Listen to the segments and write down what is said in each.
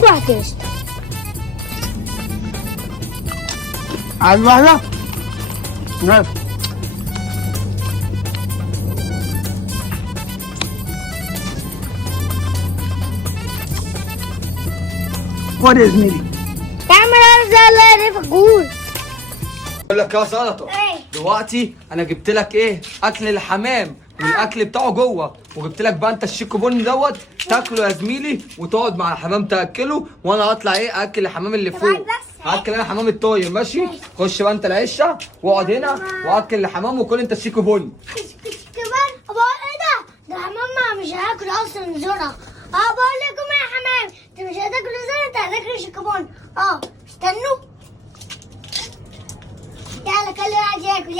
لك واحد قشطة. عايز واحدة؟ ماشي. خد يا زميلي. تعمل ارزق الله يرفع جول. بقول لك يا سلطه، ايه؟ دلوقتي انا جبت لك ايه؟ اكل الحمام والاكل بتاعه جوه، وجبت لك بقى انت الشيك بني دوت تاكله يا زميلي، وتقعد مع الحمام تاكله، وانا هطلع ايه اكل الحمام اللي فوق. هاكل انا حمام الطاير ماشي؟ خش بقى انت العشه واقعد هنا واكل الحمام وكل انت الشيك بني. كمان بقول ايه ده حمام مش هياكل اصلا زرع. بقول لكم يا حمام انت مش هتاكل زرع، انت هتاكل شيكابون. استنوا. يلا كل واحد ياكل.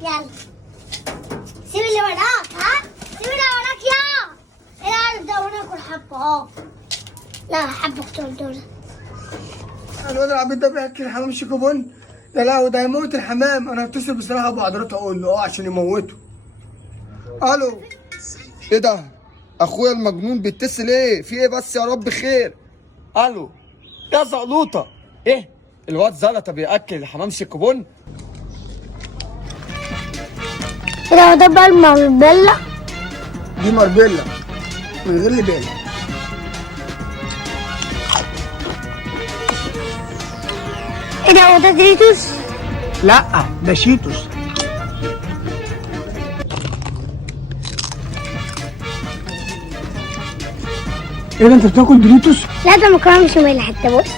يلا سيب اللي وراك. سيب اللي وراك يا العرض ده وناكل حبه. لا حبه كتير دول. الواد العبيط ده بياكل حمام شيكوبون. يا لهوي ده هيموت الحمام. انا هتصل بصراحه ابو حضرته اقول له عشان يموته. الو. ايه ده؟ اخويا المجنون بيتصل ايه؟ في ايه بس يا رب خير؟ الو يا زقلوطه. ايه؟ الواد زلطه بياكل الحمام شيكوبون؟ كده ده بقى المربلة. دي ماربيلا من غير لبان. ايه ده هو ده ديتوس؟ لا ده شيتوس. ايه ده انت بتاكل دوريتوس؟ لا ده مكرونه بشاميل حتى بص.